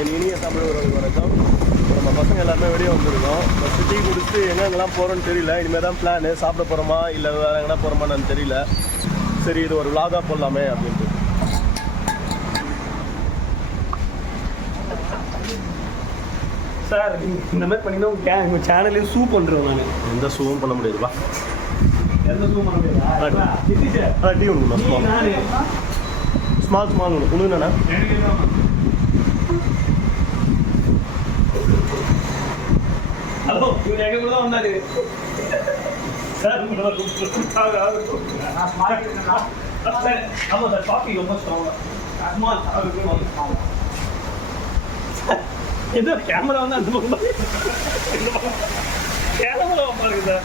என் இனிய தமிழ் உறவு வணக்கம். இப்போ நம்ம பசங்க எல்லாருமே வெளியே வந்திருக்கோம். ஃபஸ்ட்டு டீ குடிச்சு எங்கெங்கெல்லாம் போகிறோன்னு தெரியல. இனிமேல் தான் பிளானு சாப்பிட போகிறோமா இல்லை வேறு எங்கன்னா போகிறோமான்னு தெரியல. சரி இது ஒரு vlog-ஆ போடலாமே அப்படின்ட்டு. சார் இந்த மாதிரி பண்ணினா உங்க கே- உங்க சேனலே சூ பண்றோம் நான். எந்த ஷூவும் பண்ண முடியாது வா. எந்த சூ பண்ண முடியாதா? டீ ஒன்று ஸ்மால் ஸ்மால் ஒன்று உனக்குண்ணா ஹலோ இவர் எங்க கூட தான் வந்தாரு. சார் ஆமா சார் காஃபி ரொம்ப ஸ்ட்ராங்கா ஸ்மால் என்ன கேமரா வந்து அந்த பக்கம் கேமரா பாருங்க சார்.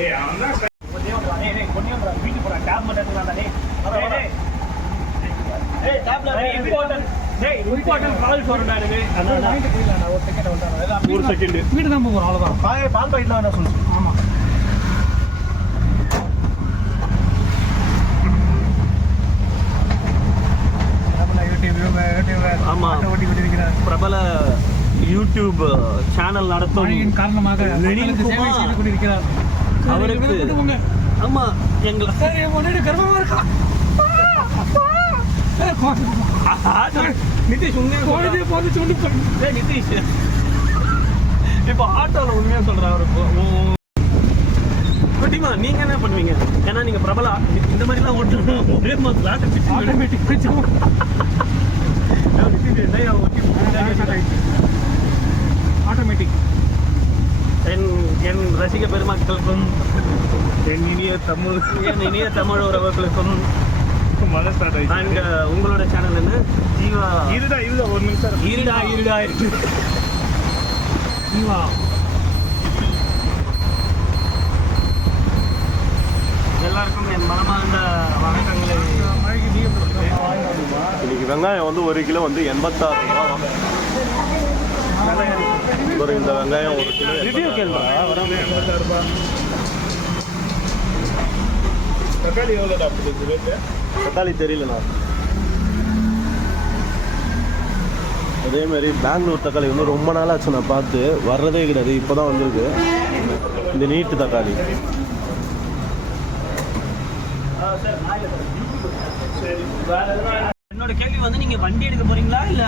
ஏய் அவன் தான் கொஞ்சம் டேய் கொஞ்சம் வீட்டுக்கு போறேன் டேப் மட்டும் எடுத்துக்கலாம் டேய் டேய் டேய் ஏய் டேப்ல இம்பார்ட்டன்ட் டேய் இம்பார்ட்டன்ட் கால் சொல்றேன் நான் ஒரு செகண்ட் வீட்டு தான் போகிறோம் அவ்வளோதான் பால் பால் பாக்கெட்லாம் என்ன சொல்லு. ஆமாம் ஆமா. பிரபல யூடியூப் சேனல் நடத்தும் காரணமாக அவருக்கு-. ஆமா எங்களை கர்வமா இருக்கா? நிதிஷ் உண்மையா கோழிதே போட்டு சுண்டி போடு. நிதிஷ் இப்போ ஆட்டோல உண்மையா சொல்றேன் அவரு குட்டிமா நீங்க என்ன பண்ணுவீங்க ஏன்னா நீங்க பிரபலா இந்த மாதிரிலாம் ஓட்டணும் ஒரே மாதிரி ஆட்டோமேட்டிக் பிடிச்சி Automatic வச்சு. நிதிஷ் என்னையா ஓட்டி என் என் ரசிக பெருமக்களுக்கும் என் இனிய தமிழ் என் இனிய தமிழ் உறவுகளுக்கும் மழை ஸ்டார்ட் ஆயிடுச்சு. அண்ட் உங்களோட சேனல் என்ன? ஜீவா. இருடா இருடா ஒரு நிமிஷம். இருடா இருடா இருக்கு. ஜீவா. எல்லாருக்கும் என் மனமார்ந்த வணக்கங்களை. இன்னைக்கு வெங்காயம் வந்து ஒரு கிலோ வந்து எண்பத்தாறு ரூபா. ஒரு இந்த வெங்காயம் ஒரு கிலோ எண்பத்தாறு ரூபாய் தக்காளி எவ்வளோடா அப்படி ரேட்டு தக்காளி தெரியலண்ணா. அதே மாதிரி பெங்களூர் தக்காளி வந்து ரொம்ப நாள் ஆச்சு நான் பார்த்து வர்றதே கிடையாது இப்போ தான் வந்திருக்கு. இந்த நீட்டு தக்காளி. சரி வேற எதுனா? என்னோட கேள்வி வந்து நீங்க வண்டி எடுக்க போறீங்களா இல்ல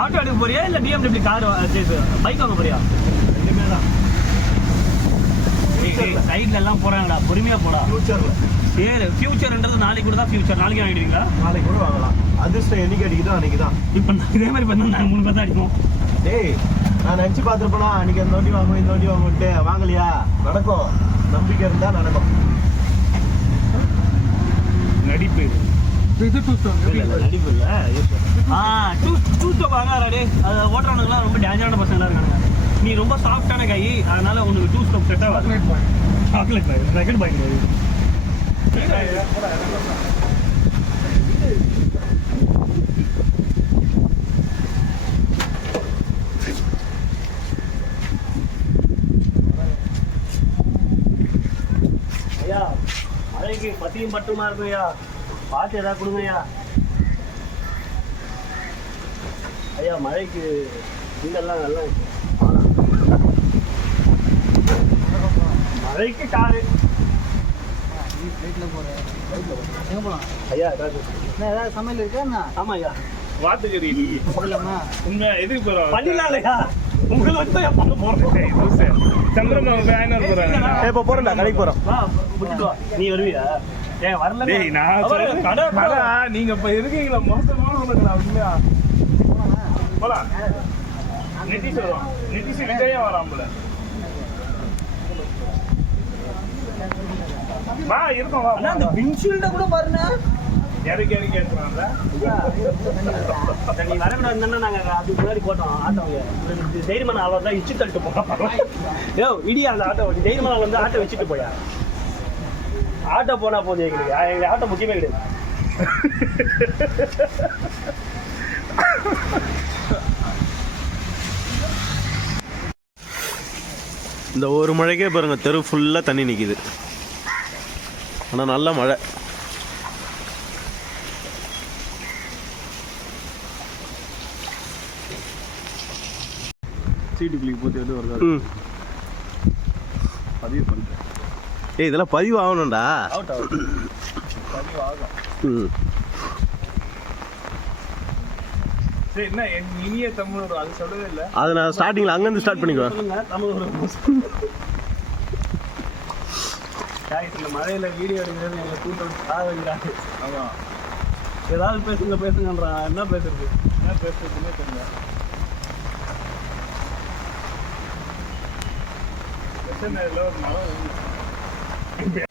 ஆட்டோ எடுக்க போறியா இல்ல பிஎம்டபிள்யூ கார் பைக் வாங்க போறியா? ரெண்டுமே தான். சைட்ல எல்லாம் போறாங்கடா. பொறுமையா போடா. ஃபியூச்சரில் சரி ஃபியூச்சர்ன்றது நாளைக்கு கூட தான் ஃபியூச்சர் நாளைக்கு வாங்கிடுவீங்களா? நாளைக்கு கூட வாங்கலாம். அதிர்ஷ்டம் என்னைக்கு அடிக்குதோ அன்னைக்கு தான். இப்போ இதே மாதிரி பண்ணா நாங்கள் மூணு பேர் அடிப்போம். டேய் நான் நினச்சி பார்த்துருப்பேனா அன்னைக்கு அந்த நோட்டி வாங்குவோம் இந்த நோட்டி வாங்கிட்டு வாங்கலையா? நடக்கும். நம்பிக்கை இருந்தால் நடக்கும். நடிப்பு நடிப்பு இல்லை. ஓட்டுறவனுக்குலாம் ரொம்ப டேஞ்சரான பசங்களா இருக்காங்க நீ ரொம்ப சாஃப்டான கை அதனால உனக்கு டூ ஸ்டோப் செட் ஆகாது. சாக்லேட் பாய் ரெக்கட் பாய் ஐயா மழைக்கு பத்தியும் பட்டுமா இருக்குங்கய்யா? பார்த்து ஏதாவது கொடுங்கய்யா. ஐயா மழைக்கு இதெல்லாம் நல்லா இருக்கு. மழைக்கு காரு. எங்க போலாம்? ஐயா ஏதாவது என்ன, ஏதாவது சமையல் இருக்கா என்ன? ஆமா ஐயா வாத்துக்கறி நீ. போடலாமா? உண்மை எதுக்கு இல்லையா உங்களை வச்சு தான் பண்ண போறேன். சந்திரமாவை பேனர் போறாங்க இப்போ போகிறேன்டா கடைக்கு போகிறோம் நீ வருவியா? ஏன் வரல டேய் நான் சொல்றேன். கடை கடை, நீங்க இப்ப இருக்கீங்களா மோசமான உனக்குடா உண்மையா? போலாம். நிதிஷ் வரும். நிதிஷ் விஜயா வராமல வா இருக்கோம் வா அண்ணா அந்த விண்ட்ஷீல்ட கூட பாருண்ணா. இறக்கி இறக்கி எடுத்துறான்ல சரி, நீ வரக்கூடாதுன்னா நாங்க அதுக்கு முன்னாடி போட்டோம். ஆட்டோ தைரியமான ஆளோ தான் இச்சு தள்ளிட்டு போறோம். யோ இடியா அந்த ஆட்டோ. தைரியமான ஆள் வந்து ஆட்டோ வச்சுட்டு போயா? ஆட்டோ போனா போதும் எங்களுக்கு. எங்களுக்கு ஆட்டோ முக்கியமே கிடையாது. இந்த ஒரு மழைக்கே பாருங்க தெரு ஃபுல்லாக தண்ணி நிற்கிது ஆனால் நல்ல மழை. சீட்டு கிளிக் போட்டு எது வருது பதிவு பண்ணிட்டேன். ஏய் இதெல்லாம் பதிவு ஆகணும்டா. ம். சரி என்ன என் இனிய தமிழ் ஒரு அது சொல்லவே இல்லை. அதை நான் ஸ்டார்டிங்கில் அங்கேருந்து ஸ்டார்ட் பண்ணிக்குவேன். சொல்லுங்க தமிழ் ஒரு guys, இந்த மழையில வீடியோ எடுக்கிறது எங்களை கூட்ட விட்டு சாக வைக்கிறாங்க. ஆமாம் ஏதாவது பேசுங்க பேசுங்கன்றான் என்ன பேசுறது? என்ன பேசுறதுன்னே தெரியல. எத்தனை ஒரு மரம்